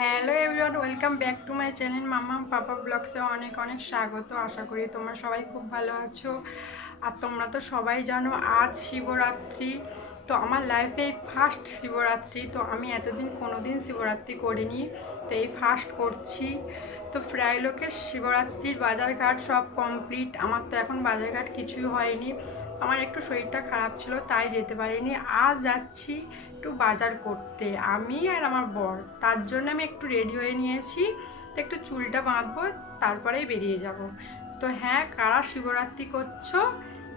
Hello everyone, welcome back to my channel মাম্মাম পাপা ব্লগসে অনেক অনেক স্বাগত। আশা করি তোমরা সবাই খুব ভালো আছো। আর তোমরা তো সবাই জানো আজ শিবরাত্রি। তো আমার লাইফে ফার্স্ট শিবরাত্রি। তো আমি এতদিন কোনো দিন শিবরাত্রি করিনি, তো এই ফার্স্ট করছি। তো প্রায় লোকের শিবরাত্রির বাজারঘাট সব কমপ্লিট, আমার তো এখন বাজারঘাট কিছুই হয়নি। আমার একটু শরীরটা খারাপ ছিল তাই যেতে পারিনি। আজ যাচ্ছি একটু বাজার করতে, আমি আর আমার বর। তার জন্য আমি একটু রেডি হয়ে নিয়েছি, তো একটু চুলটা বাঁধবো, তারপরেই বেরিয়ে যাব। তো হ্যাঁ, কারা শিবরাত্রি করছো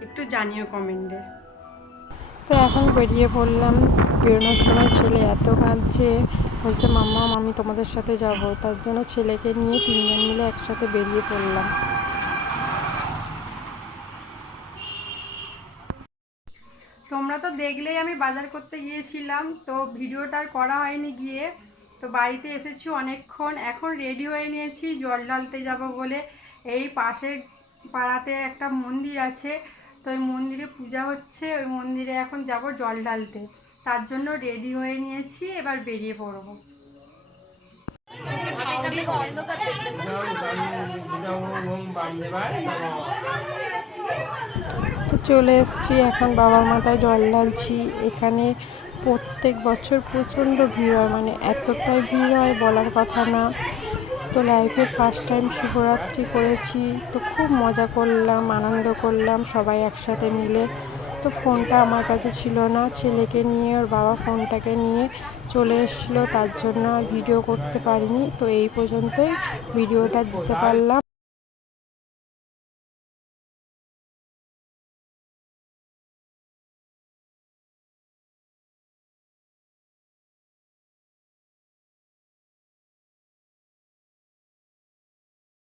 একটু জানিও কমেন্টে। তো এখন বেরিয়ে পড়লাম। বেরোনোর সময় ছেলে এত কাঁদছে, বলছে মাম্মা আমি তোমাদের সাথে যাব। তার জন্য ছেলেকে নিয়ে তিনজন মিলে একসাথে বেরিয়ে পড়লাম। তোমরা তো দেখলেই আমি বাজার করতে গিয়েছিলাম, তো ভিডিওটা আর করা হয়নি গিয়ে। তো বাড়িতে এসেছি অনেকক্ষণ, এখন রেডি হয়ে নিয়েছি জল ঢালতে যাব বলে। এই পাশে পাড়াতে একটা মন্দির আছে, তো ওই মন্দিরে পূজা হচ্ছে, ওই মন্দিরে এখন যাব জল ঢালতে। তার জন্য রেডি হয়ে নিয়েছি, এবার বেরিয়ে পড়বো। তো চলে এসেছি, এখন বাবার মাথায় জল ঢালছি। এখানে প্রত্যেক বছর প্রচণ্ড ভিড় হয়, মানে এতটাই ভিড় হয় বলার কথা না। তো লাইফে ফার্স্ট টাইম শিবরাত্রি করেছি, তো খুব মজা করলাম, আনন্দ করলাম সবাই একসাথে মিলে। তো ফোনটা আমার কাছে ছিল না, ছেলেকে নিয়ে ওর বাবা ফোনটাকে নিয়ে চলে এসেছিলো, তার জন্য আর ভিডিও করতে পারিনি। তো এই পর্যন্তই ভিডিওটা দিতে পারলাম।